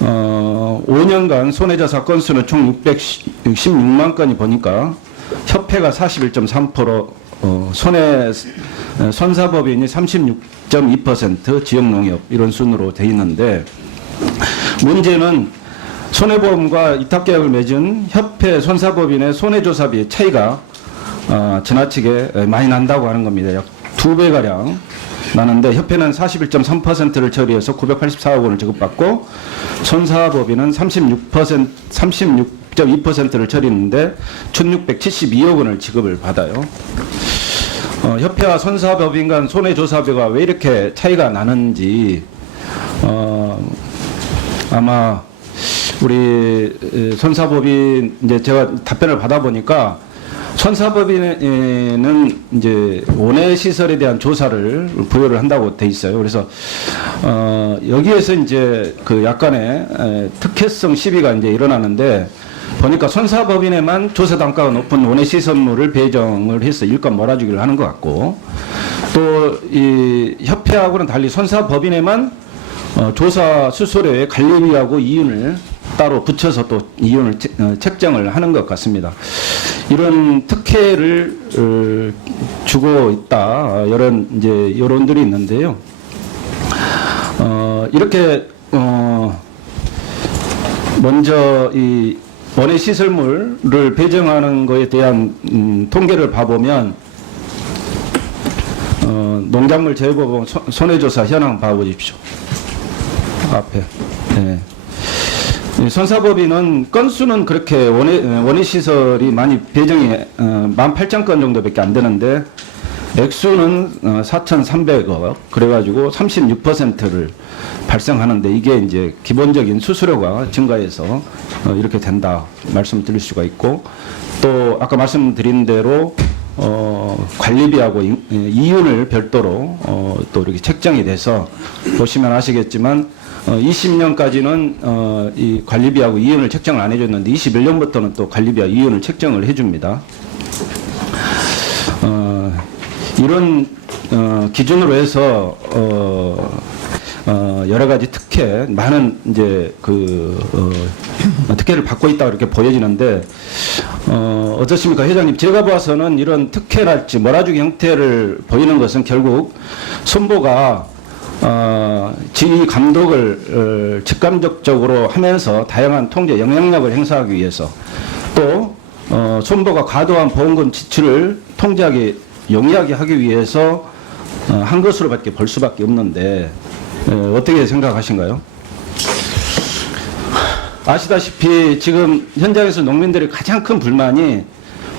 어, 5년간 손해자 사 건 수는 총 616만 건이 보니까 협회가 41.3%, 어, 손해 어, 선사법인이 36.2%, 지역농협 이런 순으로 돼 있는데 문제는 손해보험과 위탁계약을 맺은 협회 손사법인의 손해조사비 차이가 어, 지나치게 많이 난다고 하는 겁니다. 약 두 배 가량 나는데 협회는 41.3%를 처리해서 984억 원을 지급받고 손사법인은 36% 36.2%를 처리했는데 1,672억 원을 지급을 받아요. 어, 협회와 손사법인 간 손해조사비가 왜 이렇게 차이가 나는지 어, 아마 우리 에, 손사법인 이제 제가 답변을 받아보니까 손사법인은 이제 원해 시설에 대한 조사를 부여를 한다고 돼 있어요. 그래서 어, 여기에서 이제 그 약간의 에, 특혜성 시비가 이제 일어나는데 보니까 손사법인에만 조사 단가가 높은 원해 시설물을 배정을 해서 일감 몰아주기를 하는 것 같고 또 이 협회하고는 달리 손사법인에만 어, 조사 수수료에 관리비하고 이윤을 따로 붙여서 또 이윤을 체- 어, 책정을 하는 것 같습니다. 이런 특혜를 어, 주고 있다 어, 이런 이제 여론들이 있는데요. 어, 이렇게 어, 먼저 이 원예 시설물을 배정하는 것에 대한 음, 통계를 봐보면 어, 농작물 손- 손해조사 현황 봐보십시오. 앞에. 네. 이 손사법인은 건수는 그렇게 원예, 원예 시설이 많이 배정이 어, 18,000건 정도밖에 안 되는데 액수는 어, 4,300억. 그래가지고 36%를 발생하는데 이게 이제 기본적인 수수료가 증가해서 어, 이렇게 된다 말씀드릴 수가 있고 또 아까 말씀드린 대로 어, 관리비하고 이- 예, 이윤을 별도로 어, 또 이렇게 책정이 돼서 보시면 아시겠지만 어, 20년까지는 어, 이 관리비하고 이윤을 책정을 안 해줬는데 21년부터는 또 관리비와 이윤을 책정을 해줍니다. 어, 이런 어, 기준으로 해서 어, 어, 여러 가지 특혜 많은 이제 그 어, 특혜를 받고 있다 이렇게 보여지는데 어, 어떻습니까? 회장님 제가 봐서는 이런 특혜랄지 몰아주기 형태를 보이는 것은 결국 손보가 어, 지휘 감독을 어, 직감적적으로 하면서 다양한 통제 영향력을 행사하기 위해서 또 어, 손보가 과도한 보험금 지출을 통제하기 용이하게 하기 위해서 어, 한 것으로밖에 볼 수밖에 없는데 어, 어떻게 생각하신가요? 아시다시피 지금 현장에서 농민들의 가장 큰 불만이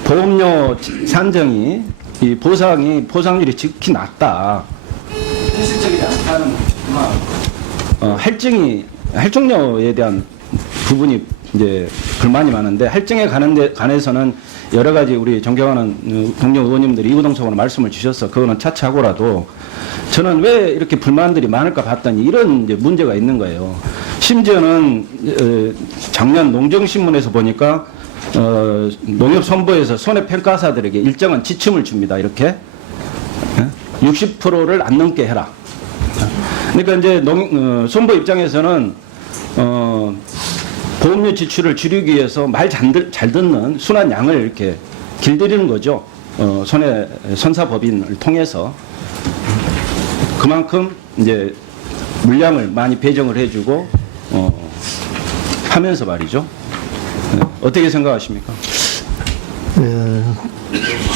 보험료 산정이 이 보상이 보상률이 지극히 낮다. 현실적이지 않다는. 어, 할증이 할증료에 대한 부분이 이제 불만이 많은데 할증에 관한 데 관해서는 여러 가지 우리 존경하는 어, 동료 의원님들이 이구동성으로 말씀을 주셔서 그거는 차치하고라도 저는 왜 이렇게 불만들이 많을까 봤더니 이런 문제가 있는 거예요. 심지어는 어, 작년 농정신문에서 보니까 어, 농협선보에서 손해평가사들에게 일정한 지침을 줍니다. 이렇게 60%를 안 넘게 해라. 그러니까 이제 농, 어, 손보 입장에서는 어, 보험료 지출을 줄이기 위해서 말 잘 듣는 순한 양을 이렇게 길들이는 거죠. 어, 손해 선사법인을 통해서 그만큼 이제 물량을 많이 배정을 해주고 어, 하면서 말이죠. 네. 어떻게 생각하십니까? 예,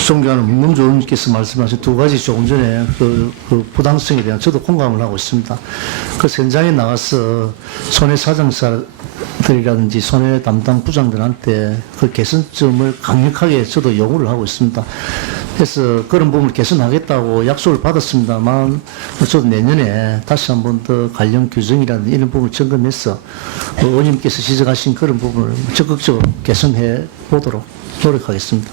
존경하는 문문조원님께서 말씀하신 두 가지 조금 전에 그, 그 부당성에 대한 저도 공감을 하고 있습니다. 그 현장에 나가서 손해 사정사 들이라든지 손해 담당 부장들한테 그 개선점을 강력하게 저도 요구를 하고 있습니다. 그래서 그런 부분을 개선하겠다고 약속을 받았습니다만 저도 내년에 다시 한 번 더 관련 규정이라는 이런 부분을 점검해서 그 의원님께서 지적하신 그런 부분을 적극적으로 개선해 보도록 노력하겠습니다.